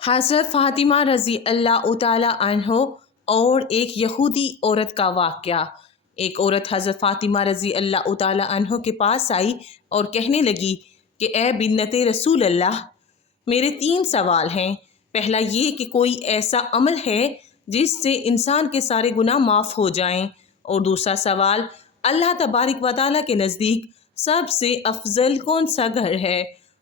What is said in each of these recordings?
حضرت فاطمہ رضی اللہ تعالی عنہ اور ایک یہودی عورت کا واقعہ۔ ایک عورت حضرت فاطمہ رضی اللہ تعالی عنہ کے پاس آئی اور کہنے لگی کہ اے بنت رسول اللہ، میرے 3 سوال ہیں۔ پہلا یہ کہ کوئی ایسا عمل ہے جس سے انسان کے سارے گناہ معاف ہو جائیں، اور دوسرا سوال اللہ تبارک و تعالیٰ کے نزدیک سب سے افضل کون سا گھر ہے،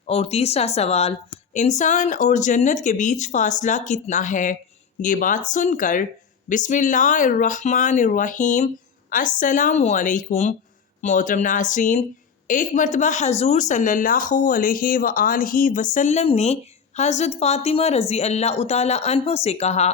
اور تیسرا سوال انسان اور جنت کے بیچ فاصلہ کتنا ہے۔ یہ بات سن کر بسم اللہ الرحمن الرحیم السلام علیکم۔ محترم ناظرین، ایک مرتبہ حضور صلی اللہ علیہ وآلہ وسلم نے حضرت فاطمہ رضی اللہ تعالی عنہ سے کہا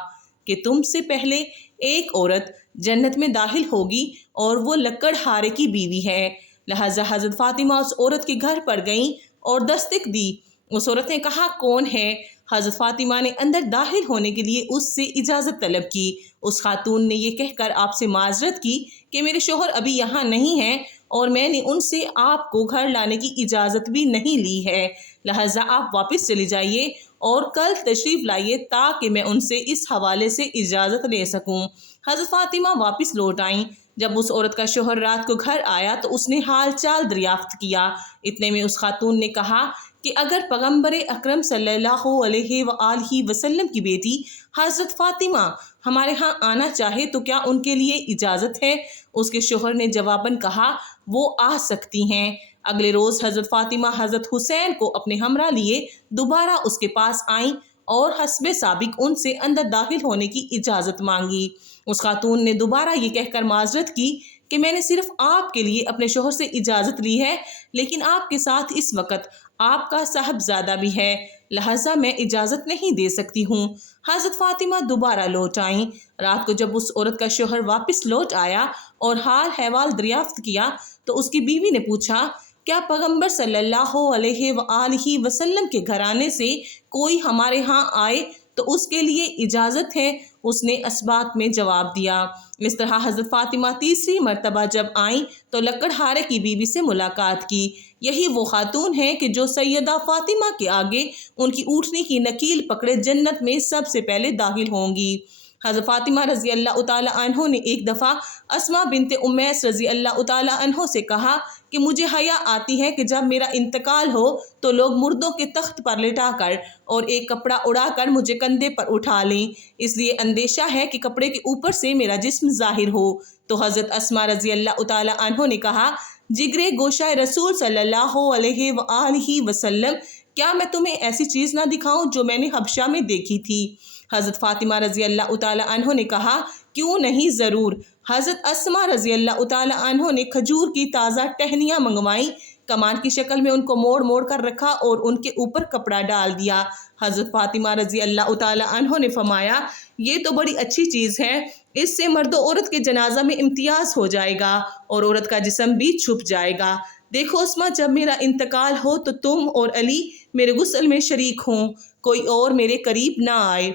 کہ تم سے پہلے ایک عورت جنت میں داخل ہوگی اور وہ لکڑہارے کی بیوی ہے۔ لہذا حضرت فاطمہ اس عورت کے گھر پر گئیں اور دستک دی۔ اس عورت نے کہا کون ہے؟ حضرت فاطمہ نے اندر داخل ہونے کے لیے اس سے اجازت طلب کی۔ اس خاتون نے یہ کہہ کر آپ سے معذرت کی کہ میرے شوہر ابھی یہاں نہیں ہیں اور میں نے ان سے آپ کو گھر لانے کی اجازت بھی نہیں لی ہے، لہٰذا آپ واپس چلی جائیے اور کل تشریف لائیے تاکہ میں ان سے اس حوالے سے اجازت لے سکوں۔ حضرت فاطمہ واپس لوٹ آئیں۔ جب اس عورت کا شوہر رات کو گھر آیا تو اس نے حال چال دریافت کیا۔ اتنے میں اس خاتون نے کہا کہ اگر پیغمبر اکرم صلی اللہ علیہ وآلہ وسلم کی بیٹی حضرت فاطمہ ہمارے ہاں آنا چاہے تو کیا ان کے لیے اجازت ہے؟ اس کے شوہر نے جواباً کہا وہ آ سکتی ہیں۔ اگلے روز حضرت فاطمہ حضرت حسین کو اپنے ہمراہ لیے دوبارہ اس کے پاس آئیں اور حسب سابق ان سے اندر داخل ہونے کی اجازت مانگی۔ اس خاتون نے دوبارہ یہ کہہ کر معذرت کی کہ میں نے صرف آپ کے لیے اپنے شوہر سے اجازت لی ہے، لیکن آپ کے ساتھ اس وقت آپ کا صاحبزادہ بھی ہے، لہٰذا میں اجازت نہیں دے سکتی ہوں۔ حضرت فاطمہ دوبارہ لوٹ آئیں۔ رات کو جب اس عورت کا شوہر واپس لوٹ آیا اور حال احوال دریافت کیا تو اس کی بیوی نے پوچھا کیا پیغمبر صلی اللہ علیہ وآلہ وسلم کے گھرانے سے کوئی ہمارے ہاں آئے تو اس کے لیے اجازت ہے؟ اس نے اسبات میں جواب دیا۔ اس طرح حضرت فاطمہ تیسری مرتبہ جب آئیں تو لکڑہارے کی بیوی سے ملاقات کی۔ یہی وہ خاتون ہے کہ جو سیدہ فاطمہ کے آگے ان کی اونٹنی کی نکیل پکڑے جنت میں سب سے پہلے داخل ہوں گی۔ حضرت فاطمہ رضی اللہ تعالی عنہ نے ایک دفعہ اسماء بنت امیس رضی اللہ تعالی عنہ سے کہا کہ مجھے حیا آتی ہے کہ جب میرا انتقال ہو تو لوگ مردوں کے تخت پر لٹا کر اور ایک کپڑا اڑا کر مجھے کندھے پر اٹھا لیں، اس لیے اندیشہ ہے کہ کپڑے کے اوپر سے میرا جسم ظاہر ہو۔ تو حضرت اسماء رضی اللہ تعالی عنہ نے کہا جگرے گوشہ رسول صلی اللہ علیہ وآلہ وسلم، کیا میں تمہیں ایسی چیز نہ دکھاؤں جو میں نے حبشہ میں دیکھی تھی؟ حضرت فاطمہ رضی اللہ تعالی عنہ نے کہا کیوں نہیں، ضرور۔ حضرت اسماء رضی اللہ تعالی عنہ نے کھجور کی تازہ ٹہنیاں منگوائیں، کمان کی شکل میں ان کو موڑ موڑ کر رکھا اور ان کے اوپر کپڑا ڈال دیا۔ حضرت فاطمہ رضی اللہ تعالی عنہ نے فرمایا یہ تو بڑی اچھی چیز ہے، اس سے مرد و عورت کے جنازہ میں امتیاز ہو جائے گا اور عورت کا جسم بھی چھپ جائے گا۔ دیکھو اسماء، جب میرا انتقال ہو تو تم اور علی میرے غسل میں شریک ہوں، کوئی اور میرے قریب نہ آئے،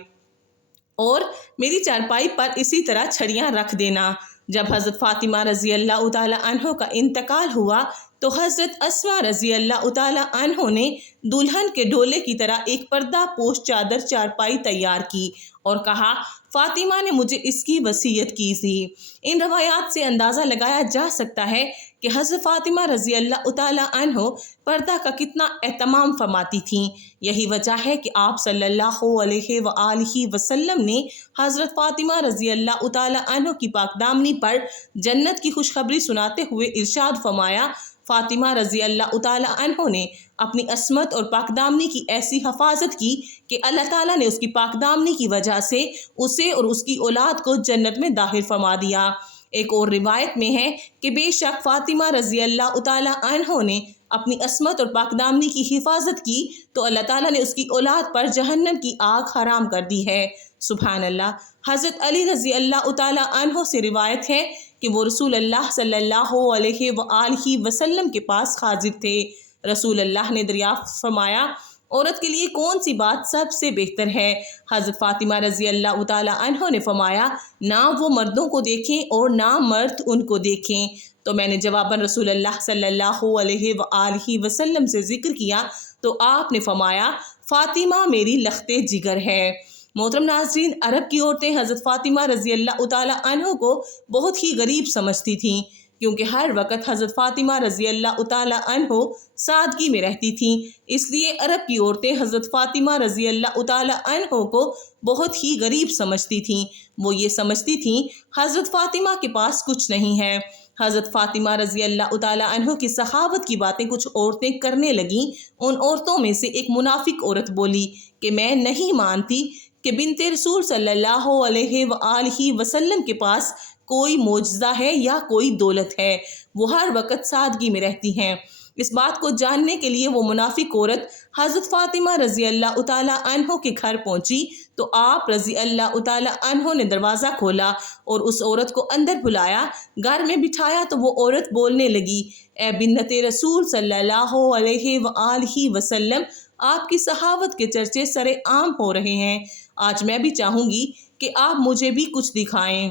اور میری چارپائی پر اسی طرح چھڑیاں رکھ دینا۔ جب حضرت فاطمہ رضی اللہ تعالی عنہ کا انتقال ہوا تو حضرت اسماء رضی اللہ تعالی عنہ نے دلہن کے ڈھولے کی طرح ایک پردہ پوش چادر چارپائی تیار کی اور کہا فاطمہ نے مجھے اس کی وصیت کی تھی۔ ان روایات سے اندازہ لگایا جا سکتا ہے کہ حضرت فاطمہ رضی اللہ تعالی عنہ پردہ کا کتنا اہتمام فرماتی تھیں۔ یہی وجہ ہے کہ آپ صلی اللہ علیہ وآلہ وسلم نے حضرت فاطمہ رضی اللہ تعالی عنہ کی پاک دامنی پر جنت کی خوشخبری سناتے ہوئے ارشاد فرمایا فاطمہ رضی اللہ تعالی عنہ نے اپنی عصمت اور پاک دامنی کی ایسی حفاظت کی کہ اللہ تعالیٰ نے اس کی پاک دامنی کی وجہ سے اسے اور اس کی اولاد کو جنت میں داخل فرما دیا۔ ایک اور روایت میں ہے کہ بے شک فاطمہ رضی اللہ تعالی عنہ نے اپنی عصمت اور پاک دامنی کی حفاظت کی تو اللہ تعالیٰ نے اس کی اولاد پر جہنم کی آگ حرام کر دی ہے۔ سبحان اللہ۔ حضرت علی رضی اللہ تعالی عنہ سے روایت ہے کہ وہ رسول اللہ صلی اللہ علیہ وآلہ وسلم کے پاس حاضر تھے۔ رسول اللہ نے دریافت فرمایا عورت کے لیے کون سی بات سب سے بہتر ہے؟ حضرت فاطمہ رضی اللہ تعالی عنہ نے فرمایا نہ وہ مردوں کو دیکھیں اور نہ مرد ان کو دیکھیں۔ تو میں نے جواباً رسول اللہ صلی اللہ علیہ وآلہ وسلم سے ذکر کیا تو آپ نے فرمایا فاطمہ میری لخت جگر ہے۔ محترم ناظرین، عرب کی عورتیں حضرت فاطمہ رضی اللہ تعالی عنہ کو بہت ہی غریب سمجھتی تھیں، کیونکہ ہر وقت حضرت فاطمہ رضی اللہ تعالی عنہ سادگی میں رہتی تھیں۔ اس لیے عرب کی عورتیں حضرت فاطمہ رضی اللہ تعالی عنہ کو بہت ہی غریب سمجھتی تھیں۔ وہ یہ سمجھتی تھیں حضرت فاطمہ کے پاس کچھ نہیں ہے۔ حضرت فاطمہ رضی اللہ تعالی عنہ کی سخاوت کی باتیں کچھ عورتیں کرنے لگیں۔ ان عورتوں میں سے ایک منافق عورت بولی کہ میں نہیں مانتی کہ بنت رسول صلی اللہ علیہ وآلہ وسلم کے پاس کوئی معجزہ ہے یا کوئی دولت ہے، وہ ہر وقت سادگی میں رہتی ہیں۔ اس بات کو جاننے کے لیے وہ منافق عورت حضرت فاطمہ رضی اللہ تعالی عنہ کے گھر پہنچی تو آپ رضی اللہ تعالی عنہ نے دروازہ کھولا اور اس عورت کو اندر بلایا، گھر میں بٹھایا تو وہ عورت بولنے لگی، اے بنت رسول صلی اللہ علیہ وآلہ وسلم، آپ کی سخاوت کے چرچے سر عام ہو رہے ہیں، آج میں بھی چاہوں گی کہ آپ مجھے بھی کچھ دکھائیں۔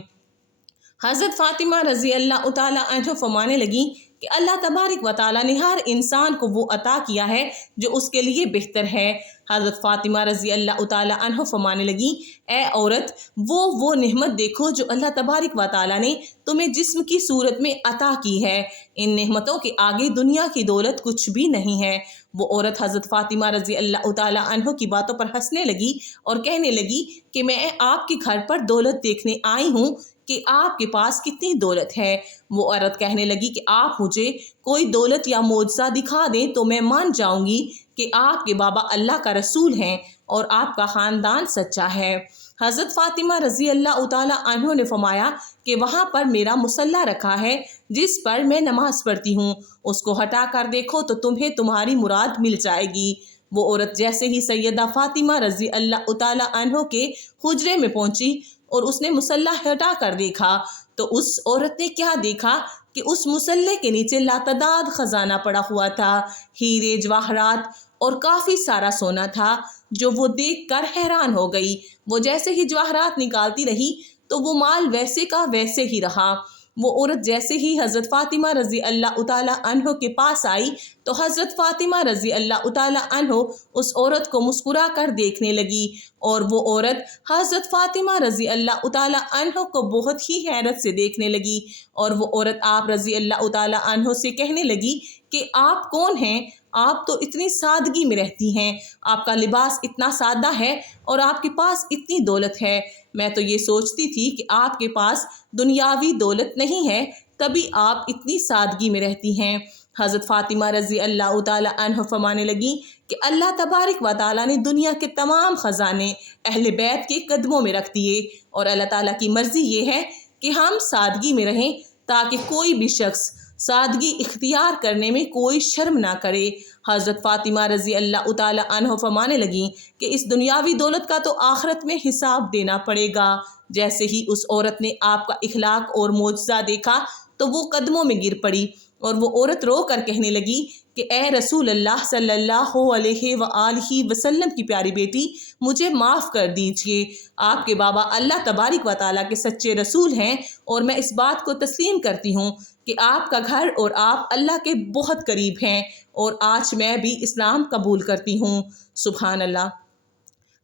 حضرت فاطمہ رضی اللہ تعالی عنہ فرمانے لگیں کہ اللہ تبارک و تعالیٰ نے ہر انسان کو وہ عطا کیا ہے جو اس کے لیے بہتر ہے۔ حضرت فاطمہ رضی اللہ تعالی عنہ فرمانے لگیں، اے عورت، وہ نعمت دیکھو جو اللہ تبارک و تعالیٰ نے تمہیں جسم کی صورت میں عطا کی ہے، ان نعمتوں کے آگے دنیا کی دولت کچھ بھی نہیں ہے۔ وہ عورت حضرت فاطمہ رضی اللہ تعالی عنہ کی باتوں پر ہنسنے لگی اور کہنے لگی کہ میں آپ کے گھر پر دولت دیکھنے آئی ہوں کہ آپ کے پاس کتنی دولت ہے۔ وہ عورت کہنے لگی کہ آپ مجھے کوئی دولت یا معجزہ دکھا دیں تو میں مان جاؤں گی کہ آپ کے بابا اللہ کا رسول ہیں اور آپ کا خاندان سچا ہے۔ حضرت فاطمہ رضی اللہ تعالی عنہ نے فرمایا کہ وہاں پر میرا مصلی رکھا ہے جس پر میں نماز پڑھتی ہوں، اس کو ہٹا کر دیکھو تو تمہیں تمہاری مراد مل جائے گی۔ وہ عورت جیسے ہی سیدہ فاطمہ رضی اللہ تعالی عنہ کے حجرے میں پہنچی اور اس نے مصلی ہٹا کر دیکھا تو اس عورت نے کیا دیکھا کہ اس مصلی کے نیچے لاتعداد خزانہ پڑا ہوا تھا، ہیرے جواہرات اور کافی سارا سونا تھا، جو وہ دیکھ کر حیران ہو گئی۔ وہ جیسے ہی جواہرات نکالتی رہی تو وہ مال ویسے کا ویسے ہی رہا۔ وہ عورت جیسے ہی حضرت فاطمہ رضی اللہ تعالی عنہ کے پاس آئی تو حضرت فاطمہ رضی اللہ تعالی عنہ اس عورت کو مسکرا کر دیکھنے لگی اور وہ عورت حضرت فاطمہ رضی اللہ تعالی عنہ کو بہت ہی حیرت سے دیکھنے لگی اور وہ عورت آپ رضی اللہ تعالی عنہ سے کہنے لگی کہ آپ کون ہیں؟ آپ تو اتنی سادگی میں رہتی ہیں، آپ کا لباس اتنا سادہ ہے اور آپ کے پاس اتنی دولت ہے، میں تو یہ سوچتی تھی کہ آپ کے پاس دنیاوی دولت نہیں ہے، تبھی آپ اتنی سادگی میں رہتی ہیں۔ حضرت فاطمہ رضی اللہ تعالی عنہ فرمانے لگیں کہ اللہ تبارک و تعالیٰ نے دنیا کے تمام خزانے اہل بیت کے قدموں میں رکھ دیے اور اللہ تعالیٰ کی مرضی یہ ہے کہ ہم سادگی میں رہیں تاکہ کوئی بھی شخص سادگی اختیار کرنے میں کوئی شرم نہ کرے۔ حضرت فاطمہ رضی اللہ تعالی عنہ فرمانے لگیں کہ اس دنیاوی دولت کا تو آخرت میں حساب دینا پڑے گا۔ جیسے ہی اس عورت نے آپ کا اخلاق اور معجزہ دیکھا تو وہ قدموں میں گر پڑی اور وہ عورت رو کر کہنے لگی کہ اے رسول اللہ صلی اللہ علیہ وآلہ وسلم کی پیاری بیٹی، مجھے معاف کر دیجئے، آپ کے بابا اللہ تبارک و تعالیٰ کے سچے رسول ہیں اور میں اس بات کو تسلیم کرتی ہوں کہ آپ کا گھر اور آپ اللہ کے بہت قریب ہیں اور آج میں بھی اسلام قبول کرتی ہوں۔ سبحان اللہ۔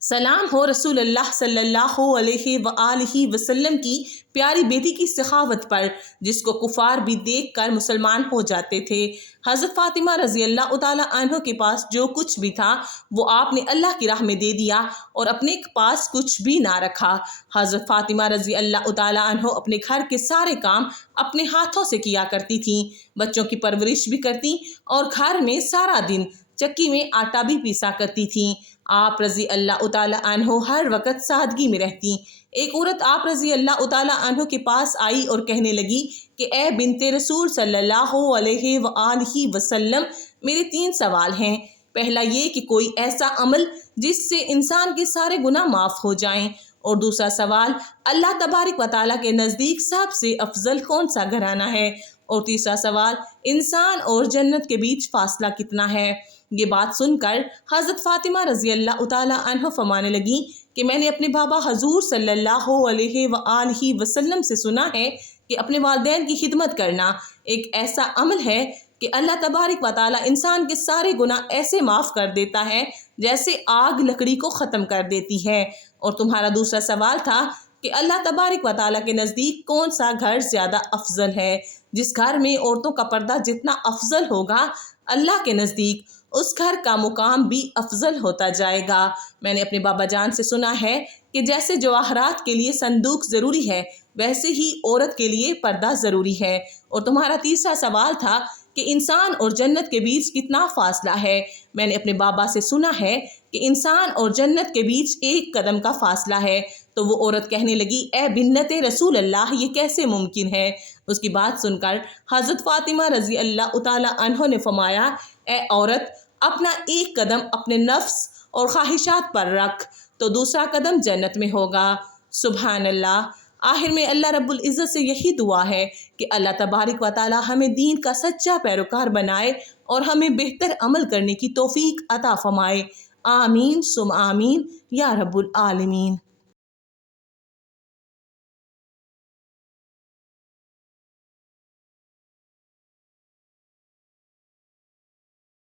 سلام ہو رسول اللہ صلی اللہ علیہ وآلہ وسلم کی پیاری بیٹی کی سخاوت پر، جس کو کفار بھی دیکھ کر مسلمان ہو جاتے تھے۔ حضرت فاطمہ رضی اللہ تعالی عنہ کے پاس جو کچھ بھی تھا وہ آپ نے اللہ کی راہ میں دے دیا اور اپنے پاس کچھ بھی نہ رکھا۔ حضرت فاطمہ رضی اللہ تعالی عنہ اپنے گھر کے سارے کام اپنے ہاتھوں سے کیا کرتی تھیں، بچوں کی پرورش بھی کرتی اور گھر میں سارا دن چکی میں آٹا بھی پیسا کرتی تھیں۔ آپ رضی اللہ تعالی عنہ ہر وقت سادگی میں رہتی۔ ایک عورت آپ رضی اللہ تعالی عنہ کے پاس آئی اور کہنے لگی کہ اے بنت رسول صلی اللہ علیہ وآلہ وسلم، میرے 3 سوال ہیں۔ پہلا یہ کہ کوئی ایسا عمل جس سے انسان کے سارے گناہ معاف ہو جائیں، اور دوسرا سوال اللہ تبارک و تعالیٰ کے نزدیک سب سے افضل کون سا گھرانہ ہے، اور تیسرا سوال انسان اور جنت کے بیچ فاصلہ کتنا ہے۔ یہ بات سن کر حضرت فاطمہ رضی اللہ تعالی عنہ فرمانے لگیں کہ میں نے اپنے بابا حضور صلی اللہ علیہ وآلہ وسلم سے سنا ہے کہ اپنے والدین کی خدمت کرنا ایک ایسا عمل ہے کہ اللہ تبارک و تعالیٰ انسان کے سارے گناہ ایسے معاف کر دیتا ہے جیسے آگ لکڑی کو ختم کر دیتی ہے۔ اور تمہارا دوسرا سوال تھا کہ اللہ تبارک و تعالیٰ کے نزدیک کون سا گھر زیادہ افضل ہے۔ جس گھر میں عورتوں کا پردہ جتنا افضل ہوگا اللہ کے نزدیک اس گھر کا مقام بھی افضل ہوتا جائے گا۔ میں نے اپنے بابا جان سے سنا ہے کہ جیسے جواہرات کے لیے صندوق ضروری ہے ویسے ہی عورت کے لیے پردہ ضروری ہے۔ اور تمہارا تیسرا سوال تھا کہ انسان اور جنت کے بیچ کتنا فاصلہ ہے۔ میں نے اپنے بابا سے سنا ہے کہ انسان اور جنت کے بیچ 1 قدم کا فاصلہ ہے۔ تو وہ عورت کہنے لگی اے بنت رسول اللہ یہ کیسے ممکن ہے؟ اس کی بات سن کر حضرت فاطمہ رضی اللہ تعالیٰ عنہ نے فرمایا اے عورت اپنا 1 قدم اپنے نفس اور خواہشات پر رکھ تو دوسرا قدم جنت میں ہوگا۔ سبحان اللہ۔ آخر میں اللہ رب العزت سے یہی دعا ہے کہ اللہ تبارک و تعالی ہمیں دین کا سچا پیروکار بنائے اور ہمیں بہتر عمل کرنے کی توفیق عطا فرمائے۔ آمین ثم آمین یا رب العالمین۔